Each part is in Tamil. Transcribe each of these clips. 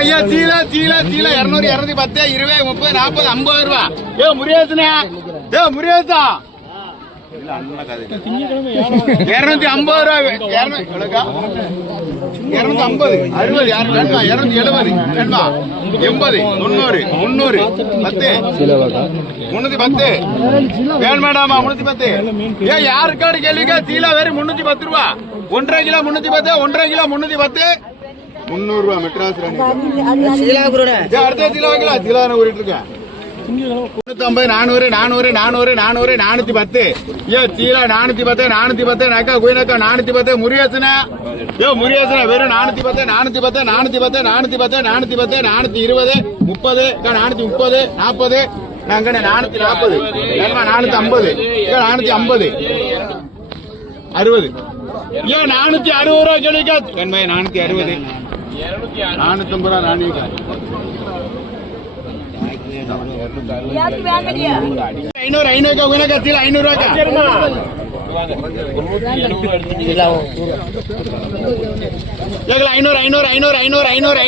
ஐயா சீல சீல சீல 200 210 20 30 40 50 ரூபா. ஏ முருகேசனே, ஏ முருகேசா 250 ரூபா. 250 60 யாரு வேணுமா? 270 வேணுமா? 80 90 300 10 310 வேணும் மேடாமா 310. ஏ யாருக்காடு கேள்விக்கா சீலா வேறு 310 ரூபா. 1.5 கிலோ 310 1.5 கிலோ 310 300 ரூபா. மெட்ராஸ் அடுத்த சீலா வைக்கலாம். சீலா ஊறிட்டு இருக்கேன். 350 400 400 400 400 410. ஏ சீலா 410 410 நக்கா குயினக்கா 410 முருகேசனா. ஏ முருகேசனா வெறும் 410 410 410 410 410 420 30 430 40 நாங்க 440 450 450 60. ஏன் 460 ரூபா கேள்விக்கா? 460 450 ரூபா ராணிக்கா. 500 500 சீல 500 ரூபாய்க்கா. 500 500 500 500 500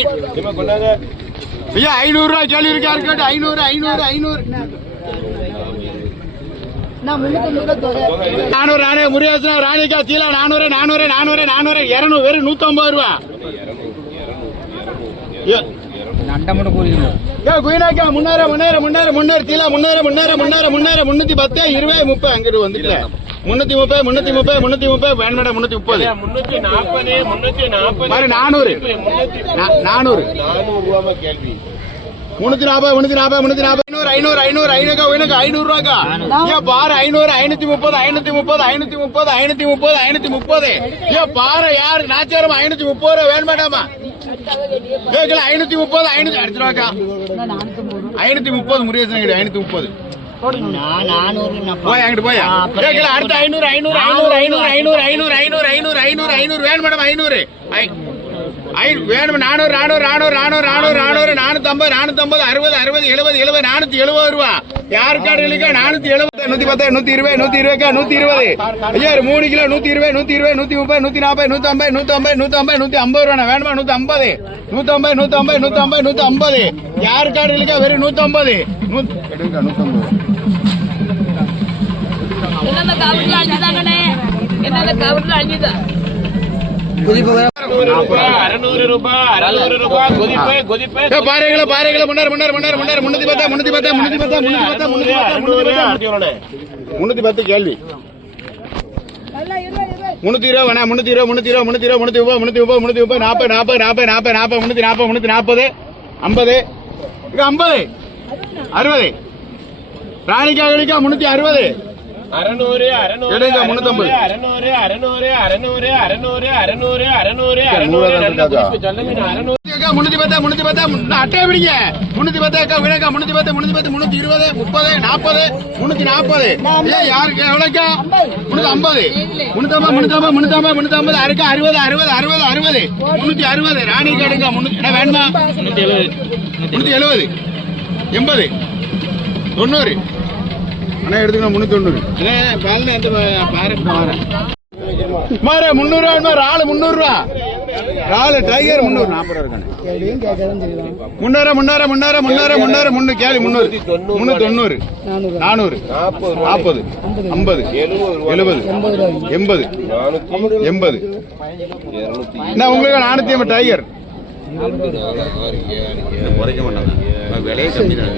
ஐயா 500 ரூபாய் கேள்வி இருக்கா? 500 500 500 400 நானே முருகேசனா ராணிக்கா சீலா 400 400 400 400 200 வெறும் 150 ரூபா. குயினாக்கா முன்னேற முன்னேற முன்னேற முன்னேற சீலா முன்னேற முன்னேற முன்னேற முன்னேற 310 20 30 அங்கிட்டு வந்துட்டு 330 330 330 வேண்டாம் 330 400 400 கேள்வி 340 340 340 500 500 500 500 ரூபாக்கா. ஏன் பாரு 500 530 530 530 530 530 ஏன் பாரு யாரு நாச்சாரம் 530 ரூபா வேணும் மேடாமா. 530 500 அடுத்த ரூபாக்கா. 530 முருகேசன் 530 போய் அங்கிட்டு போயா. அடுத்த 500 500 500 500 500 500 500 500 500 500 வேணும் மேடம். 500 வேணும். 400 400 400 400 400 400 450 450 60 60 70 70 470 ரூபா. யாருக்காடு இல்லைக்கா? 470 110 120 120 120 ஐயா 3 கிலோ 120 120 130 140 150 150 150 150 ரூபா வேணுமா? 150 150 150 150 150 யாருக்காடு இல்லைக்கா? வெறும் 150 பாறைகளை பாறைகளை முன்னாடி முன்னாடி முன்னாடி முன்னாடி 310 310 310 கேள்வி 320 வேணா 320 320 320 330 330 40 40 40 40 40 340 50 50 60 ராணிக்காக 360 600 600 350 600 600 600 600 600 அட்டையை பிடிங்க. 310 வினக்கா 310 310 320 30 40 340 யாருக்கு எவ்வளோக்கா? 350 350 அறுக்கா 60 60 60 60 360 ராணி கடுங்க வேணுமா? 370 80 90 அண்ணா எடுத்துக்கணும். 390 மாற 300 ரூபா. ராலு 300 ரூபா. ராலு டைகர் 300 40 ரூபா இருக்கானே. முன்னேற முன்னேற முன்னேற முன்னேற முன்னேற 3 கேள்வி 300 390 400 40 50 70 80 80 என்ன உங்களுக்கு 450 டைகர் குறைக்க மாட்டாங்க. விலையை கம்மி தான்.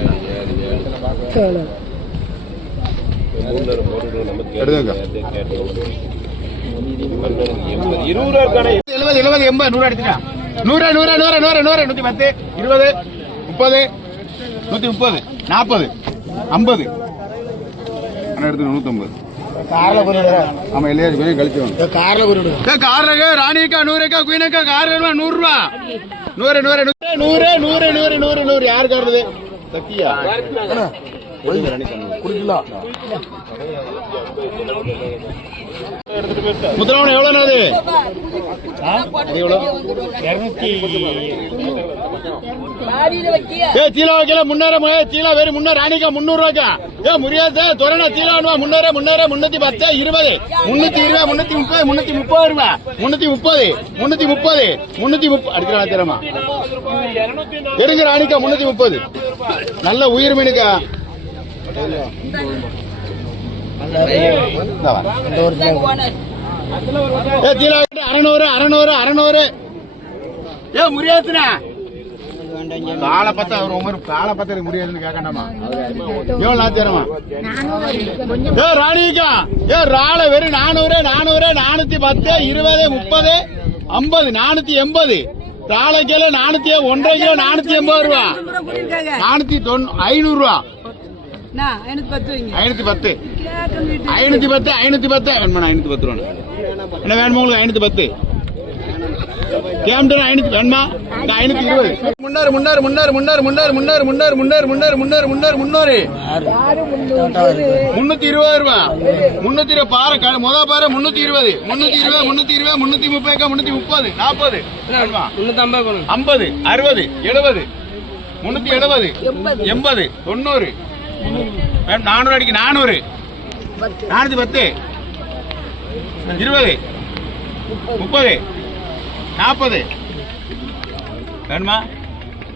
100 யாரு காட்டுறது? சத்தியா குடிக்கலாம். முத்துராமன் எவ்வளவு அது சீலா வைக்கல முன்னேற சீலா வேறு முன்னே ராணிக்கா 300 ரூபாய்க்கா முடியாது துறனா சீலா முன்னேற 310 20 320 330 அடிக்கிறான் தெரியுமா எடுங்க ராணிக்கா 330 நல்ல உயிர் மீனுக்கா சீலா 600 முடியாதுண்ணா காலை பார்த்தா காலை பார்த்தா முடியாதுன்னு கேட்கண்டாமா எவ்வளவு நாத்திரமா ராணிக்கா ராளை வெறும் 400 410 20 30 50 480 ராளைக்கில 1.5 கிலோ 480 ரூபா 500 ரூபா 510 வேணுமா 510 ரூபா என்ன வேணுமா உங்களுக்கு 510 கேம்டன் 500 வேணுமா 520 முன்னாரு 320 ரூபா 320 பாரு முத பாரு 320 330 330 40 50 60 70 370 80 90 400 அடிக்கு 400 410 20 30 40 வேணுமா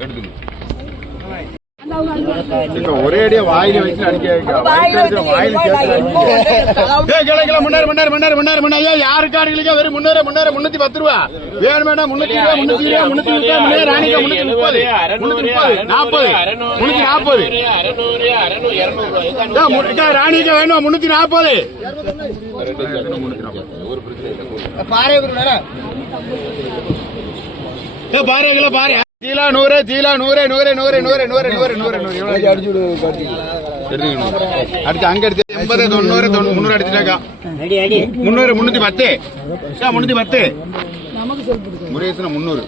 எடுத்துங்க ஒரே அடியா வாயில வச்சு முன்னாடி யாருக்காடுகளுக்கு வெறும் 310 ரூபா வேணும் வேண்டாம் 320 ராணிக்கா 330 40 ராணிக்கா வேணும் 340 பாரு பாரு சீலா 100 அடுத்து அங்க எடுத்து 80 90 300 அடிச்சுட்டாக்கா 310 முருகேசனா 300